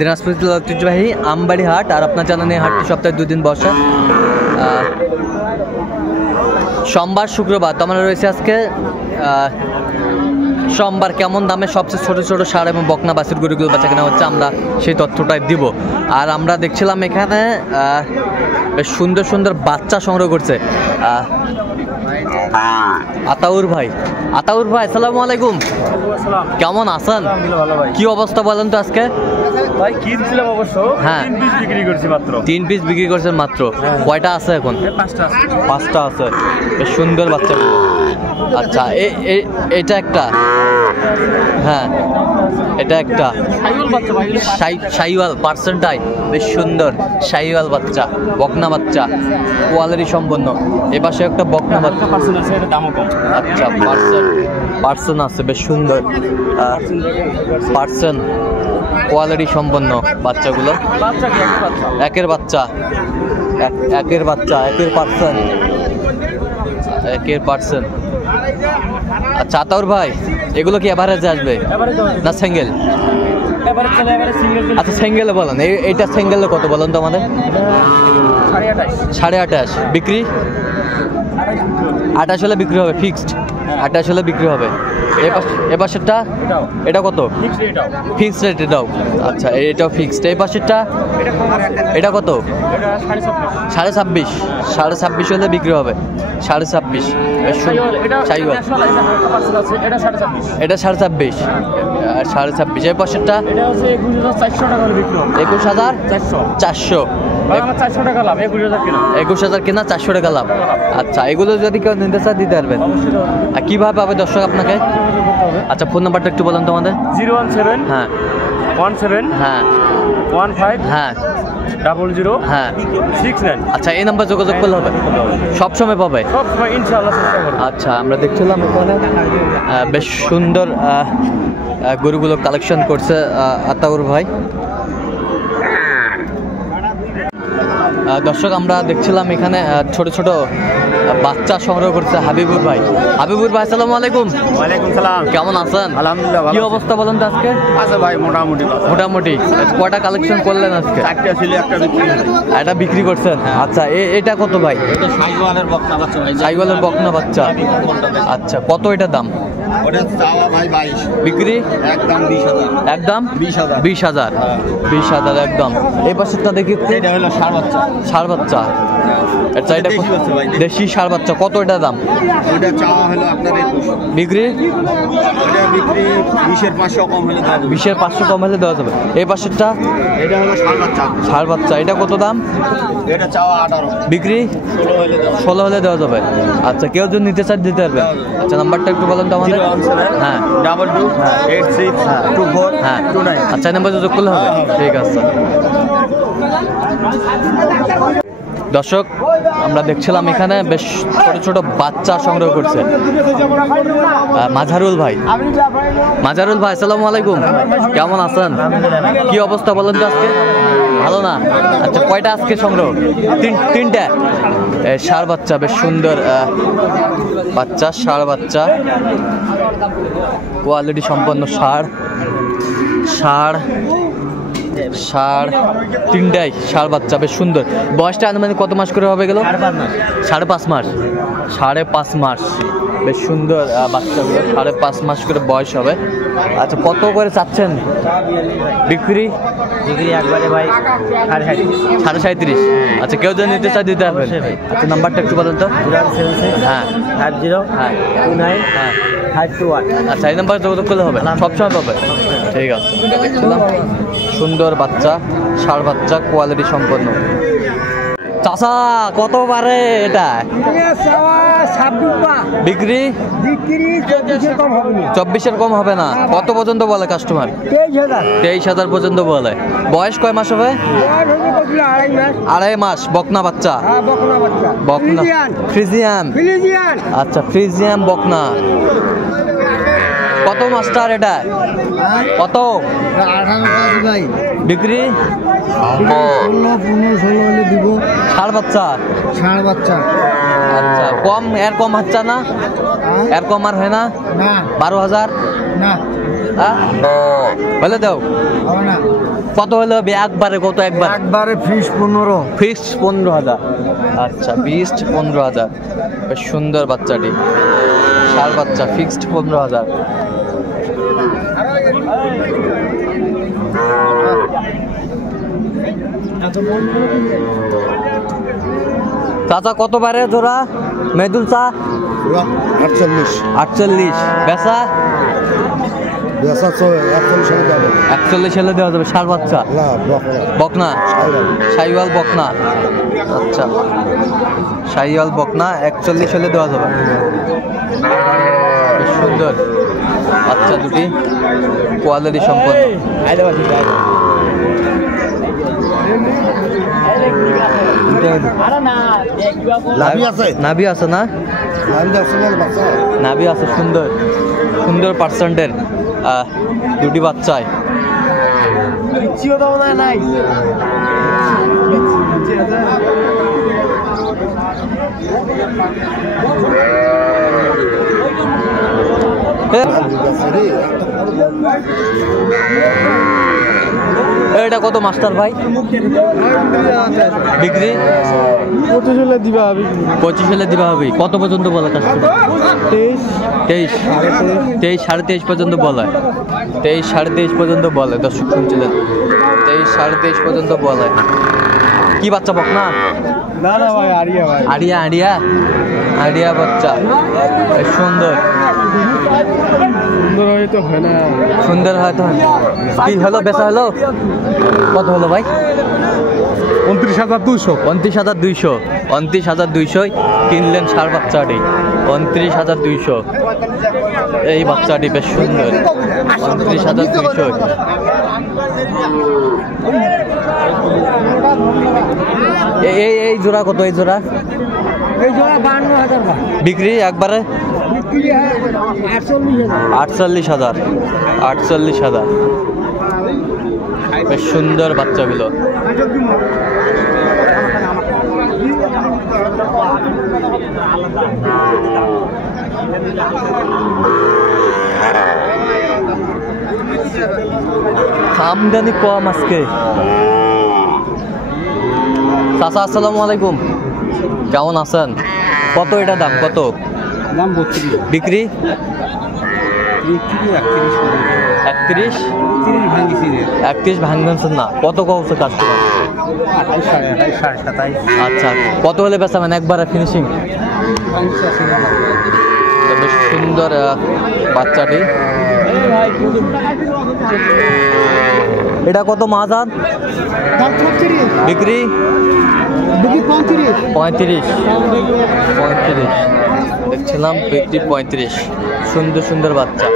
দিনাজপুর জেলার ঐতিহ্যবাহী আমবাড়ি হাট। আর আপনার জানেন এই হাটটি সপ্তাহে 2 দিন বসে, সোমবার শুক্রবার। তো আমরা রয়েছে আজকে সোমবার। কেমন দামে সবচেয়ে ছোট ছোট ষাঁড় এবং বকনা বাছুর গরুগুলো বেচা কেনা হচ্ছে আমরা সেই তথ্যটাই দিব। আর আমরা দেখছিলাম এখানে বেশ সুন্দর সুন্দর বাচ্চা সংগ্রহ করছে আতাউর ভাই। আতাউর ভাই আসসালামু আলাইকুম, কেমন আছেন? কি অবস্থা বলেন তো আজকে? ভাই কিনছিলাম অবশ্য, হ্যাঁ 3 পিস বিক্রি করছি মাত্র। 3 পিস বিক্রি করছেন মাত্র? কয়টা আছে এখন? 5টা আছে। বেশ সুন্দর বাচ্চা। আচ্ছা এটা একটা, হ্যাঁ এটা একটা শাইওয়াল পার্সেন্টাই, বেশ সুন্দর শাইওয়াল বাচ্চা, বকনা বাচ্চা, কোয়ালিটি সম্পন্ন। এ পাশে একটা বকনা বাচ্চা, আচ্ছা পার্সেন্ট আছে, বেশ সুন্দর পার্সেন্ট, কোয়ালিটি সম্পন্ন বাচ্চাগুলো। একের বাচ্চা, একের পার্সেন্ট। আচ্ছা আতাউর ভাই, এগুলো কি এভারেজে আসবে না সিঙ্গেল? আচ্ছা সিঙ্গেলে বলেন, এইটা সিঙ্গেলে কত বলেন তো আমাদের? 28.5 বিক্রি, 28 হলে বিক্রি হবে, ফিক্সড 28 হলে বিক্রি হবে। এ পাশেরটা এটা কত? ফিক্সড রেট এটাও? আচ্ছা এটাও ফিক্সড। এই পাশেরটা এটা কত? 26.5 হলে বিক্রি হবে, 26.5। এটা 26.5 আর 26.5। এই পাশেরটা 21,400। 21,000 কেনা, 400 টাকা লাভ। আচ্ছা এগুলো যদি কেউ নিতে চায় দিতে পারবেন? আর কিভাবে পাবে দর্শক আপনাকে? আচ্ছা ফোন নাম্বারটা একটু বলেন তো আমাদের। 017 হ্যাঁ 17 হ্যাঁ 15 হ্যাঁ 00 হ্যাঁ 69। আচ্ছা এই নাম্বার যোগাযোগ করলে হবে? সবসময় পাবে? সবসময় ইনশাআল্লাহ চেষ্টা করব। আচ্ছা আমরা দেখছিলাম এখানে বেশ সুন্দর গরুগুলো কালেকশন করছে আতাউর ভাই। দর্শক আমরা দেখছিলাম এখানে ছোট ছোট বাচ্চা সংগ্রহ করছে হাবিবুর ভাই। হাবিবুর ভাই আসসালামু আলাইকুম। ওয়ালাইকুম সালাম। কেমন আছেন? আলহামদুলিল্লাহ। কি অবস্থা বলেন তো আজকে? আচ্ছা ভাই মোটামুটি কয়টা কালেকশন করলেন আজকে? 4টা ছিল, একটা বিক্রি। এটা বিক্রি করছেন? আচ্ছা এটা কত ভাই? এটা শাইওয়ালের বকনা বাচ্চা ভাই। শাইওয়ালের বকনা বাচ্চা। আচ্ছা কত এটা দাম? ওটা চাওয়া ভাই 22, বিক্রি একদম 20,000। একদম 20,000। 20,000 একদম। এই পাশেরটা দেখি, এটা হলো ষাঁড় বাচ্চা। ষাঁড় বাচ্চা। আচ্ছা এটা দেশি ষাঁড় বাচ্চা, কত এটা দাম? ওটা চাওয়া হলো আপনার 21। বিক্রি? ওটা বিক্রি 20-এর 500 কম হলে দেওয়া যাবে। 20-এর 500 কম হলে দেওয়া যাবে। এই পাশেরটা এটা হলো ষাঁড় বাচ্চা। ষাঁড় বাচ্চা, এটা কত দাম? এটা চাওয়া 18। বিক্রি 16 হলে দেওয়া যাবে। আচ্ছা কেউ যদি নিতে চায় দিতে পারবে? আচ্ছা নাম্বারটা একটু বলেন তো আমাদের। হ্যাঁ 228624 হ্যাঁ 29। আচ্ছা নাম্বার যোগ করলে হবে? ঠিক আছে। দর্শক আমরা দেখছিলাম এখানে বেশ ছোট ছোট বাচ্চা সংগ্রহ করছে মাঝারুল ভাই। মাঝারুল ভাই আসসালামু আলাইকুম, কেমন আছেন? কি অবস্থা বলেন তো আজকে? ভালো না? আচ্ছা কয়টা আজকে সংগ্রহ? 3টা ষাঁড় বাচ্চা, বেশ সুন্দর বাচ্চা, ষাঁড় বাচ্চা, কোয়ালিটি সম্পন্ন ষাঁড় 3টাই ষাঁড় বাচ্চা, বেশ সুন্দর। বয়সটা আনুমানিক কত মাস করে হবে গেল? 5.5 মাস। 5.5 মাস, বেশ সুন্দর বাচ্চাগুলো, 5.5 মাস করে বয়স হবে। আচ্ছা কত করে চাচ্ছেন বিক্রি? একবারে ভাই 37.5। আচ্ছা কেউ যদি নিতে চায় দিতে পারবেন? আচ্ছা নাম্বারটা একটু বলেন তো। হ্যাঁ 50 হ্যাঁ 29 হ্যাঁ 521। আচ্ছা এই নাম্বার যোগাযোগ করলে হবে? সবসময় পাবে? ঠিক আছে। দেখছিলাম সুন্দর বাচ্চা, ষাঁড় বাচ্চা, কোয়ালিটি সম্পন্ন। চাচা কত পারে এটা? বিক্রি 24-এর কম হবে না? কত পর্যন্ত বলে কাস্টমার? 23,000 পর্যন্ত বলে। বয়স কয় মাস হবে? 2.5 মাস। বকনা বাচ্চা? বকনা ফ্রিজিয়ান। আচ্ছা ফ্রিজিয়ান বকনা। কত মাস্টার এটা? কত বিক্রি? 15-16 হলে দিব। ষাঁড় বাচ্চা? আচ্ছা কম, এর কম হচ্ছে না? এর কম আর হয় না? 12,000 না ও বলে দাও কত হলো হবে একবারে? কত একবার? একবারে ফিস 15। ফিক্সড 15,000। আচ্ছা ফিক্সড 15,000। বেশ সুন্দর বাচ্চাটি, ষাঁড় বাচ্চা, ফিক্সড 15,000। চাচা কত বারে জোড়া মেদুল চা? 48। 48। বেচা? 41 হলে দেওয়া যাবে। ষাঁড় বাচ্চা, বকনা, শাহিওয়াল বকনা। আচ্ছা শাহিওয়াল বকনা 41 হলে দেওয়া যাবে। বেশ সুন্দর বাচ্চা দুটি, কোয়ালিটি সম্পন্ন। নাভি আছে না? নাভি আছে, সুন্দর সুন্দর পার্সেন্টের দুটি বাচ্চায়। এটা কত মাস্টার ভাই বিক্রি? 25 হলে দিবা হবে। 25 হলে দিবা হবে। কত পর্যন্ত বলে কাস্টমার? 23, 23 পর্যন্ত বলে। 23, 23.5 পর্যন্ত বলে। দর্শক শুনছিলেন, 23, 23.5 পর্যন্ত বলে। কি বাচ্চা বকনা? না না ভাই, আড়িয়া ভাই। আড়িয়া আড়িয়া আড়িয়া বাচ্চা, সুন্দর সুন্দর হয়তো হয় না। সুন্দর হয়তো। কি হলো বেচা হলো? কত হলো ভাই? 29,200। 29,200। 29,200 কিনলেন ষাঁড় বাচ্চাটি। 29,200। এই বাচ্চাটি বেশ সুন্দর। 29,200। এই জোড়া কত? এই জোড়া 52,000 ভাই। বিক্রি একবারে? 48,000। 48,000। বেশ সুন্দর বাচ্চাগুলো। আমদানি কম আজকে। চাচা আসসালামু আলাইকুম, কেমন আছেন? কত এটা দাম? কত দাম? 32। বিক্রি? 31 31 ভাঙছেন না? কত কমছে কাস্টমার? 28, 27। আচ্ছা কত হলে বেচাবেন একবারে ফিনিশিং? বেশ সুন্দর বাচ্চাটি। এটা কত মাজান? বিক্রি? 35। দেখছিলাম বিক্রি 35। সুন্দর সুন্দর বাচ্চা।